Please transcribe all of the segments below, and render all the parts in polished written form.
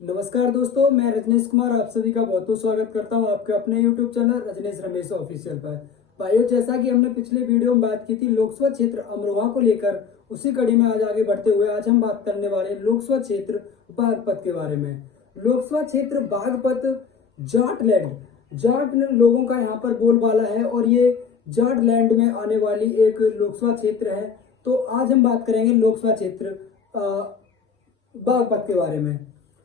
नमस्कार दोस्तों, मैं रजनीश कुमार आप सभी का बहुत बहुत स्वागत करता हूं आपके अपने YouTube channel Rajneesh Ramesh official पर। भाइयों, जैसा कि हमने पिछले वीडियो में बात की थी लोकसभा क्षेत्र अमरोहा को लेकर, उसी कड़ी में आज आगे बढ़ते हुए आज हम बात करने वाले हैं लोकसभा क्षेत्र बागपत के बारे में। लोकसभा क्षेत्र बागपत जाट लोगों का यहाँ पर बोलबाला है और ये जाट लैंड में आने वाली एक लोकसभा क्षेत्र है। तो आज हम बात करेंगे लोकसभा क्षेत्र बागपत के बारे में।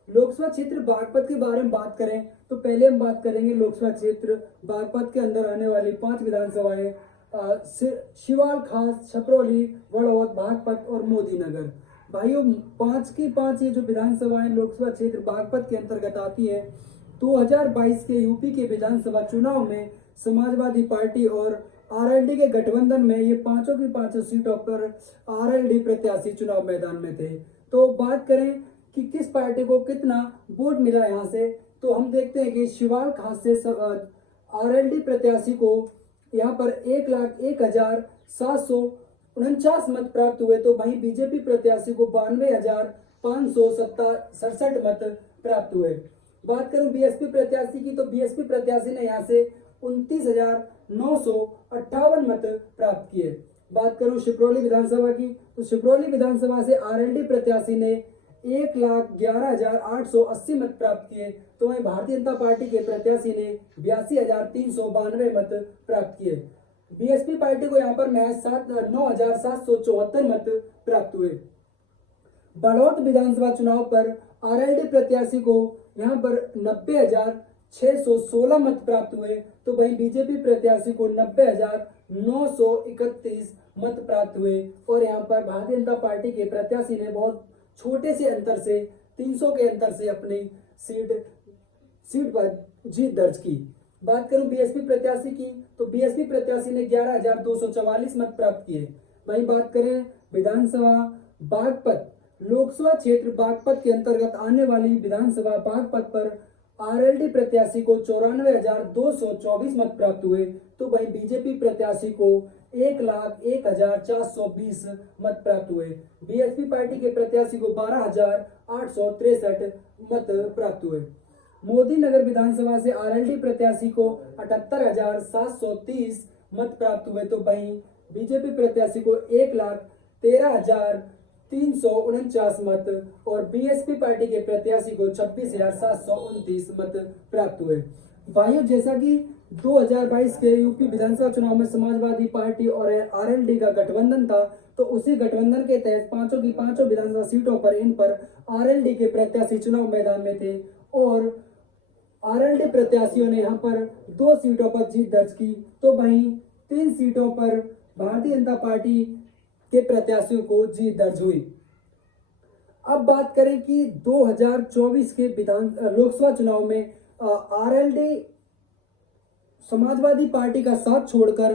लोकसभा क्षेत्र बागपत के बारे में बात करें तो पहले हम बात करेंगे लोकसभा क्षेत्र बागपत के अंदर आने वाली 5 विधानसभाएं शिवाल खास, छपरौली, वड़ौद, बागपत और मोदी नगर। भाइयों, 5 की 5 ये जो विधानसभाएं लोकसभा क्षेत्र बागपत के अंतर्गत आती है। 2022 के यूपी के विधानसभा चुनाव में समाजवादी पार्टी और आरएलडी के गठबंधन में ये पांचों की पांचों सीटों पर आरएलडी प्रत्याशी चुनाव मैदान में थे। तो बात करें कि किस पार्टी को कितना वोट मिला यहाँ से, तो हम देखते हैं कि शिवाल खास से आरएलडी प्रत्याशी को यहाँ पर 1,01,749 मत प्राप्त हुए। तो वहीं बीजेपी प्रत्याशी को 92,567 मत प्राप्त हुए। बात करूं बीएसपी प्रत्याशी की, तो बीएसपी प्रत्याशी ने यहाँ से 29,958 मत प्राप्त किए। बात करूं शिवरौली विधानसभा की, तो शिवरौली विधानसभा से आरएलडी प्रत्याशी ने 1,11,880 मत प्राप्त किए। तो वहीं भारतीय जनता पार्टी के प्रत्याशी ने 82,392 मत प्राप्त किए। बीएसपी पार्टी को यहाँ पर महज 9,774 मत प्राप्त हुए। बड़ौद विधानसभा चुनाव पर आरएलडी प्रत्याशी को यहाँ पर 90,616 मत प्राप्त हुए। तो वहीं बीजेपी प्रत्याशी को 90,931 मत प्राप्त हुए। और यहाँ पर भारतीय जनता पार्टी के प्रत्याशी ने बहुत छोटे से अंतर से 300 के अंतर से अपनी सीट पर जीत दर्ज की। बात करूं बीएसपी प्रत्याशी की, तो बीएसपी प्रत्याशी ने 11,244 मत प्राप्त किए। वहीं बात करें विधानसभा बागपत, लोकसभा क्षेत्र बागपत के अंतर्गत आने वाली विधानसभा बागपत पर आरएलडी प्रत्याशी को 94,224 मत प्राप्त हुए। तो वहीं बीजेपी प्रत्याशी को 1,01,420 मत प्राप्त हुए। बीएसपी पार्टी के प्रत्याशी को 12,863 मत प्राप्त हुए। मोदी नगर विधानसभा से आरएलडी प्रत्याशी को 78,730 मत प्राप्त हुए। तो वहीं बीजेपी प्रत्याशी को 1,13,349 मत और बीएसपी पार्टी के प्रत्याशी को 26,729 मत प्राप्त हुए। भाइयों, जैसा कि 2022 के यूपी विधानसभा चुनाव में समाजवादी पार्टी और आरएलडी का गठबंधन था, तो उसी गठबंधन के तहत पांचों की पांचों विधानसभा सीटों पर इन पर आरएलडी के प्रत्याशी चुनाव मैदान में थे और आरएलडी प्रत्याशियों ने यहाँ पर 2 सीटों पर जीत दर्ज की। तो वहीं 3 सीटों पर भारतीय जनता पार्टी के प्रत्याशियों को जीत दर्ज हुई। अब बात करें कि 2024 के लोकसभा चुनाव में आरएलडी समाजवादी पार्टी का साथ छोड़कर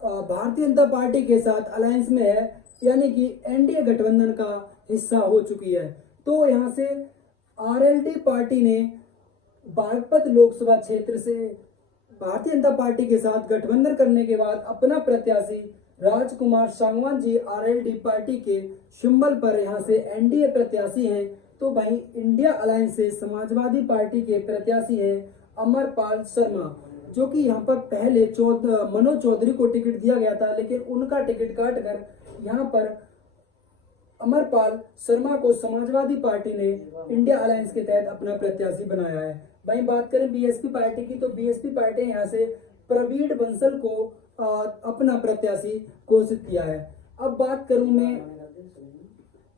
भारतीय जनता पार्टी के साथ अलायंस में है, यानी कि एनडीए गठबंधन का हिस्सा हो चुकी है। तो यहाँ से आरएलडी पार्टी ने बागपत लोकसभा क्षेत्र से भारतीय जनता पार्टी के साथ गठबंधन करने के बाद अपना प्रत्याशी राजकुमार सांगवान जी आरएलडी पार्टी के सिंबल पर यहाँ से एनडीए प्रत्याशी हैं। तो वहीं इंडिया अलायंस से समाजवादी पार्टी के प्रत्याशी हैं अमरपाल शर्मा, जो कि यहाँ पर पहले मनोज चौधरी को टिकट दिया गया था, लेकिन उनका टिकट काटकर यहाँ पर अमरपाल शर्मा को समाजवादी पार्टी ने इंडिया अलायंस के तहत अपना प्रत्याशी बनाया है। वहीं बात करें बीएसपी पार्टी की, तो बीएसपी पार्टी यहाँ से प्रवीण बंसल को अपना प्रत्याशी घोषित किया है। अब बात करूं मैं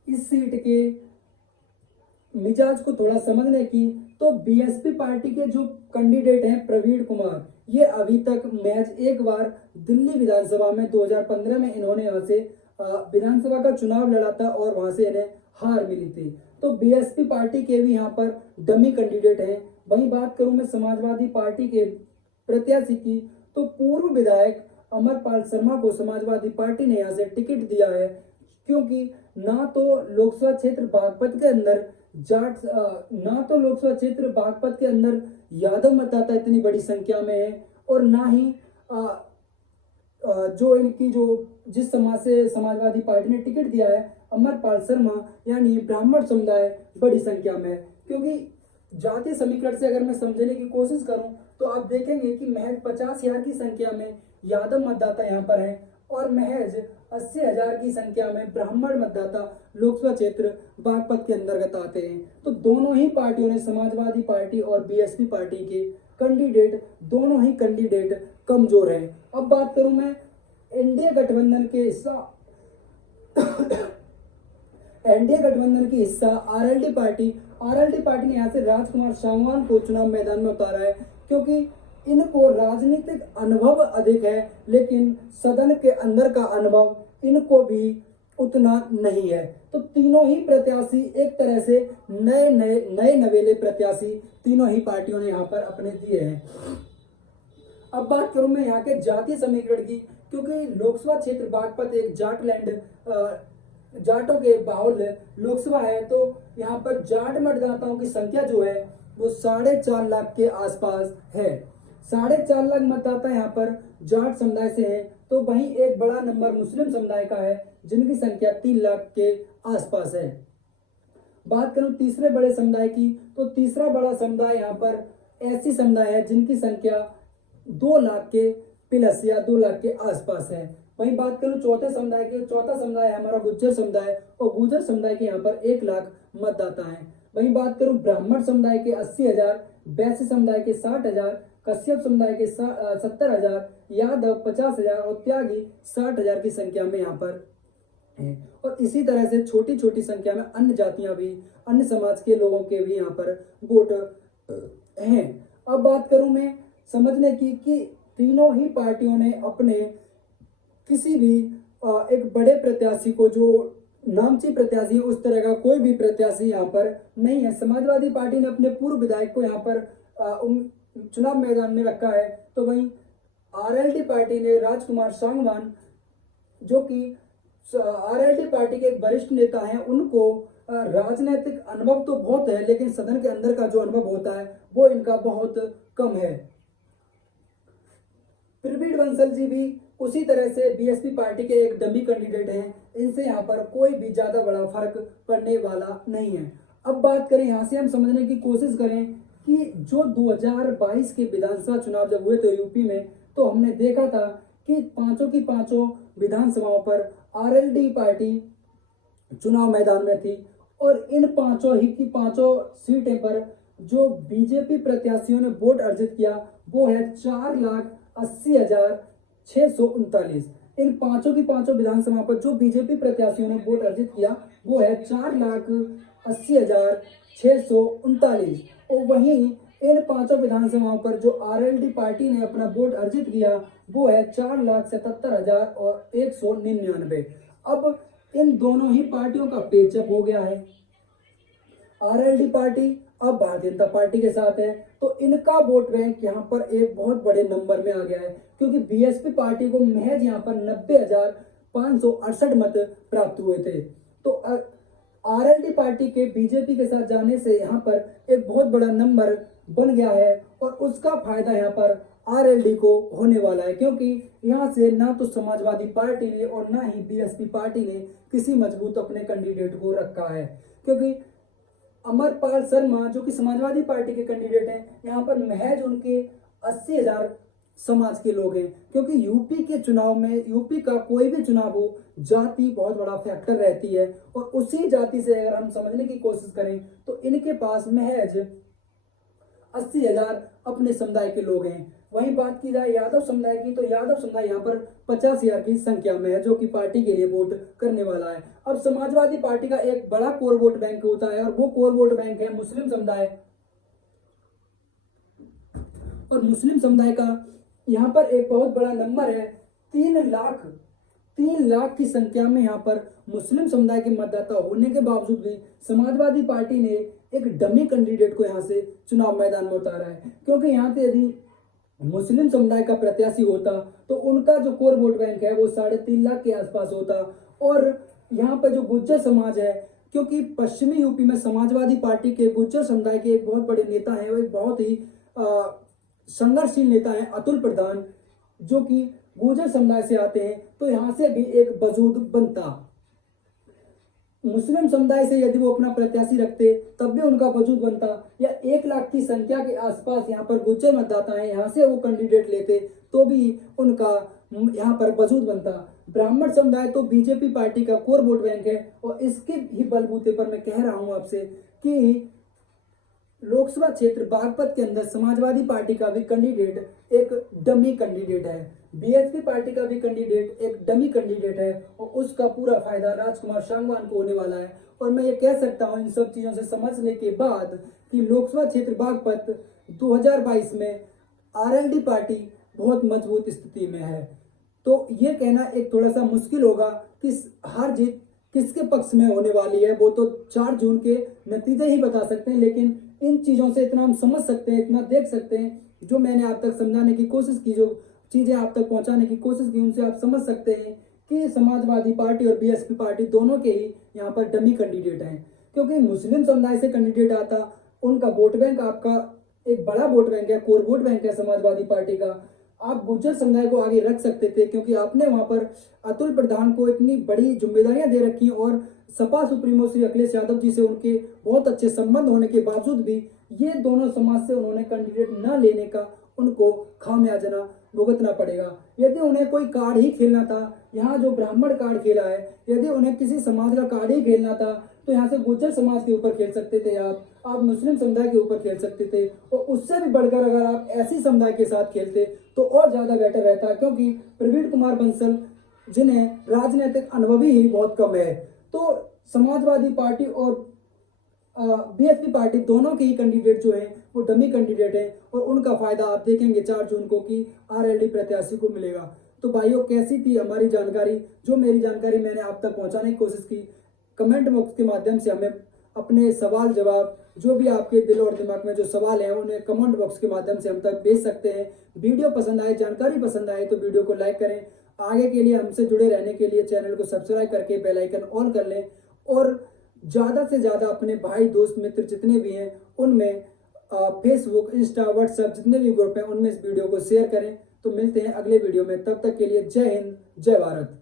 इस सीट के मिजाज को थोड़ा समझने की, तो बीएसपी पार्टी के जो कैंडिडेट हैं प्रवीण कुमार, ये अभी तक महज एक बार दिल्ली विधानसभा में 2015 में इन्होंने यहाँ से विधानसभा का चुनाव लड़ा था और वहां से इन्हें हार मिली थी। तो बीएसपी पार्टी के भी यहाँ पर डमी कैंडिडेट हैं। वहीं बात करूं मैं समाजवादी पार्टी के प्रत्याशी की, तो पूर्व विधायक अमरपाल शर्मा को समाजवादी पार्टी ने यहाँ से टिकट दिया है, क्योंकि ना तो लोकसभा क्षेत्र बागपत के अंदर यादव मतदाता इतनी बड़ी संख्या में है और ना ही जो इनकी जो जिस समाज से समाजवादी पार्टी ने टिकट दिया है, अमरपाल शर्मा, यानी ब्राह्मण समुदाय बड़ी संख्या में है। क्योंकि जातीय समीकरण से अगर मैं समझने की कोशिश करूं तो आप देखेंगे कि महज 50,000 की संख्या में यादव मतदाता यहाँ पर हैं और महज 80,000 की संख्या में ब्राह्मण मतदाता लोकसभा क्षेत्र बागपत के अंतर्गत आते हैं। तो दोनों ही पार्टियों ने, समाजवादी पार्टी और बीएसपी पार्टी के कैंडिडेट, दोनों ही कैंडिडेट कमजोर हैं। अब बात करूं मैं एनडीए गठबंधन के हिस्सा एनडीए गठबंधन की हिस्सा आरएलडी पार्टी ने यहाँ से राजकुमार सांगवान को चुनाव मैदान में उतारा है, क्योंकि इनको राजनीतिक अनुभव अधिक है, लेकिन सदन के अंदर का अनुभव इनको भी उतना नहीं है। तो तीनों ही प्रत्याशी एक तरह से नए नवेले प्रत्याशी तीनों ही पार्टियों ने यहाँ पर अपने दिए हैं। अब बात करूं मैं यहाँ के जातीय समीकरण की, क्योंकि लोकसभा क्षेत्र बागपत एक जाटों के बाहुल लोकसभा है, तो यहाँ पर जाट मतदाताओं की संख्या जो है वो 4.5 लाख के आसपास है। 4.5 लाख मतदाता यहाँ पर जाट समुदाय से हैं, तो वहीं एक बड़ा नंबर मुस्लिम समुदाय का है जिनकी संख्या 3 लाख के आसपास है। बात करूं तीसरे बड़े समुदाय की, तो तीसरा बड़ा समुदाय यहाँ पर ऐसी समुदाय है जिनकी संख्या 2 लाख के प्लस या 2 लाख के आसपास है। वहीं बात करूं चौथे समुदाय की, चौथा समुदाय है हमारा गुज्जर समुदाय, और गुज्जर समुदाय के यहाँ पर 1 लाख मतदाता हैं। वहीं बात करूं ब्राह्मण समुदाय के 80,000, वैश्य समुदाय के 60,000, कश्यप समुदाय के 70,000, यादव 50,000 और त्यागी 60,000 की संख्या में यहाँ पर है। और इसी तरह से छोटी छोटी संख्या में अन्य जातियां भी, अन्य समाज के लोगों के भी यहाँ पर वोट हैं। अब बात करूं मैं समझने की कि तीनों ही पार्टियों ने अपने किसी भी एक बड़े प्रत्याशी को, जो नामची प्रत्याशी उस तरह का कोई भी प्रत्याशी यहाँ पर नहीं है। समाजवादी पार्टी ने अपने पूर्व विधायक को यहाँ पर चुनाव मैदान में रखा है, तो वहीं आरएलडी पार्टी ने राजकुमार सांगवान, जो कि आरएलडी पार्टी के एक वरिष्ठ नेता हैं, उनको राजनीतिक अनुभव तो बहुत है, लेकिन सदन के अंदर का जो अनुभव होता है वो इनका बहुत कम है। प्रवीण बंसल जी भी उसी तरह से बीएसपी पार्टी के एक डमी कैंडिडेट हैं, इनसे यहाँ पर कोई भी ज्यादा बड़ा फर्क पड़ने वाला नहीं है। अब बात करें, यहाँ से हम समझने की कोशिश करें कि जो 2022 के विधानसभा चुनाव जब हुए थे यूपी में, तो हमने देखा था कि पांचों की पांचों विधानसभाओं पर आरएलडी पार्टी चुनाव मैदान में थी, और इन पांचों ही की पांचों सीटें पर जो बीजेपी प्रत्याशियों ने वोट अर्जित किया वो है 4,80,639। इन पांचों की पांचों विधानसभा पर जो बीजेपी प्रत्याशियों ने वोट अर्जित किया वो है 4,80,639। और वहीं इन पांचों विधानसभाओं पर जो आरएलडी पार्टी ने अपना वोट अर्जित किया वो है 4,77,199। अब इन दोनों ही पार्टियों का पेचअप हो गया है। आरएलडी पार्टी अब भारतीय जनता पार्टी के साथ है, तो इनका वोट बैंक यहाँ पर एक बहुत बड़े नंबर में आ गया है, क्योंकि बीएसपी पार्टी को महज यहाँ पर 90,568 मत प्राप्त हुए थे। तो आरएलडी पार्टी के बीजेपी के साथ जाने से यहाँ पर एक बहुत बड़ा नंबर बन गया है, और उसका फायदा यहाँ पर आरएलडी को होने वाला है, क्योंकि यहाँ से ना तो समाजवादी पार्टी ने और ना ही बीएसपी पार्टी ने किसी मजबूत अपने कैंडिडेट को रखा है। क्योंकि अमरपाल शर्मा जो कि समाजवादी पार्टी के कैंडिडेट हैं, यहाँ पर महज उनके 80,000 समाज के लोग हैं, क्योंकि यूपी के चुनाव में, यूपी का कोई भी चुनाव हो, जाति बहुत बड़ा फैक्टर रहती है, और उसी जाति से अगर हम समझने की कोशिश करें तो इनके पास महज 80,000 अपने समुदाय के लोग हैं। वहीं बात की जाए यादव समुदाय की, तो यादव समुदाय यहाँ पर 50,000 की संख्या में है, जो कि पार्टी के लिए वोट करने वाला है। अब समाजवादी पार्टी का एक बड़ा कोर वोट बैंक होता है, और वो कोर वोट बैंक है मुस्लिम समुदाय, और मुस्लिम समुदाय का यहाँ पर एक बहुत बड़ा नंबर है। 3 लाख की संख्या में यहाँ पर मुस्लिम समुदाय के मतदाता होने के बावजूद भी समाजवादी पार्टी ने एक डमी कैंडिडेट को यहाँ से चुनाव मैदान में उतारा है, क्योंकि यहाँ पे यदि मुस्लिम समुदाय का प्रत्याशी होता तो उनका जो कोर वोट बैंक है वो 3.5 लाख के आसपास होता। और यहाँ पर जो गुज्जर समाज है, क्योंकि पश्चिमी यूपी में समाजवादी पार्टी के गुज्जर समुदाय के एक बहुत बड़े नेता हैं, वो एक बहुत ही संघर्षशील नेता है अतुल प्रधान, जो कि गुर्जर समुदाय से आते हैं तो यहाँ से भी एक वजूद बनता। मुस्लिम समुदाय से यदि वो अपना प्रत्याशी रखते तब भी उनका वजूद बनता, या 1 लाख की संख्या के आसपास यहाँ पर गुर्जर मतदाता हैं, यहाँ से वो कैंडिडेट लेते तो भी उनका यहाँ पर वजूद बनता। ब्राह्मण समुदाय तो बीजेपी पार्टी का कोर वोट बैंक है, और इसके ही बलबूते पर मैं कह रहा हूँ आपसे कि लोकसभा क्षेत्र बागपत के अंदर समाजवादी पार्टी का भी कैंडिडेट एक डमी कैंडिडेट है, बीएसपी पार्टी का भी कैंडिडेट एक डमी कैंडिडेट है, और उसका पूरा फायदा राजकुमार सांगवान को होने वाला है। और मैं ये कह सकता हूँ इन सब चीज़ों से समझने के बाद कि लोकसभा क्षेत्र बागपत 2022 में आरएलडी पार्टी बहुत मजबूत स्थिति में है। तो ये कहना एक थोड़ा सा मुश्किल होगा कि हार जीत किसके पक्ष में होने वाली है, वो तो 4 जून के नतीजे ही बता सकते हैं। लेकिन इन चीज़ों से इतना हम समझ सकते हैं, इतना देख सकते हैं, जो मैंने आप तक समझाने की कोशिश की, जो चीज़ें आप तक पहुंचाने की कोशिश की, उनसे आप समझ सकते हैं कि समाजवादी पार्टी और बीएसपी पार्टी दोनों के ही यहाँ पर डमी कैंडिडेट हैं। क्योंकि मुस्लिम समुदाय से कैंडिडेट आता, उनका वोट बैंक आपका एक बड़ा वोट बैंक है, कोर वोट बैंक है समाजवादी पार्टी का। आप गुर्जर समुदाय को आगे रख सकते थे, क्योंकि आपने वहां पर अतुल प्रधान को इतनी बड़ी जिम्मेदारियां दे रखी, और सपा सुप्रीमो श्री अखिलेश यादव जी से उनके बहुत अच्छे संबंध होने के बावजूद भी ये दोनों समाज से उन्होंने कैंडिडेट न लेने का उनको खामियाजा भुगतना पड़ेगा। यदि उन्हें कोई कार्ड ही खेलना था, यहाँ जो ब्राह्मण कार्ड खेला है, यदि उन्हें किसी समाज का कार्ड ही खेलना था तो यहाँ से गुर्जर समाज के ऊपर खेल सकते थे, आप मुस्लिम समुदाय के ऊपर खेल सकते थे, और उससे भी बढ़कर अगर आप ऐसी समुदाय के साथ खेलते तो और ज्यादा बेटर रहता। क्योंकि प्रवीण कुमार बंसल जिन्हें राजनीतिक अनुभव ही बहुत कम है, तो समाजवादी पार्टी और बीएसपी पार्टी दोनों के ही कैंडिडेट जो हैं वो डमी कैंडिडेट हैं, और उनका फायदा आप देखेंगे 4 जून को कि आरएलडी प्रत्याशी को मिलेगा। तो भाइयों, कैसी थी हमारी जानकारी? जो मेरी जानकारी मैंने आप तक पहुंचाने की कोशिश की, कमेंट बॉक्स के माध्यम से हमें अपने सवाल जवाब, जो भी आपके दिल और दिमाग में जो सवाल है, उन्हें कमेंट बॉक्स के माध्यम से हम तक भेज सकते हैं। वीडियो पसंद आए, जानकारी पसंद आए तो वीडियो को लाइक करें। आगे के लिए हमसे जुड़े रहने के लिए चैनल को सब्सक्राइब करके बेल आइकन ऑन कर लें, और ज़्यादा से ज़्यादा अपने भाई दोस्त मित्र जितने भी हैं उनमें फेसबुक, इंस्टा, व्हाट्सएप जितने भी ग्रुप हैं उनमें इस वीडियो को शेयर करें। तो मिलते हैं अगले वीडियो में, तब तक के लिए जय हिंद, जय भारत।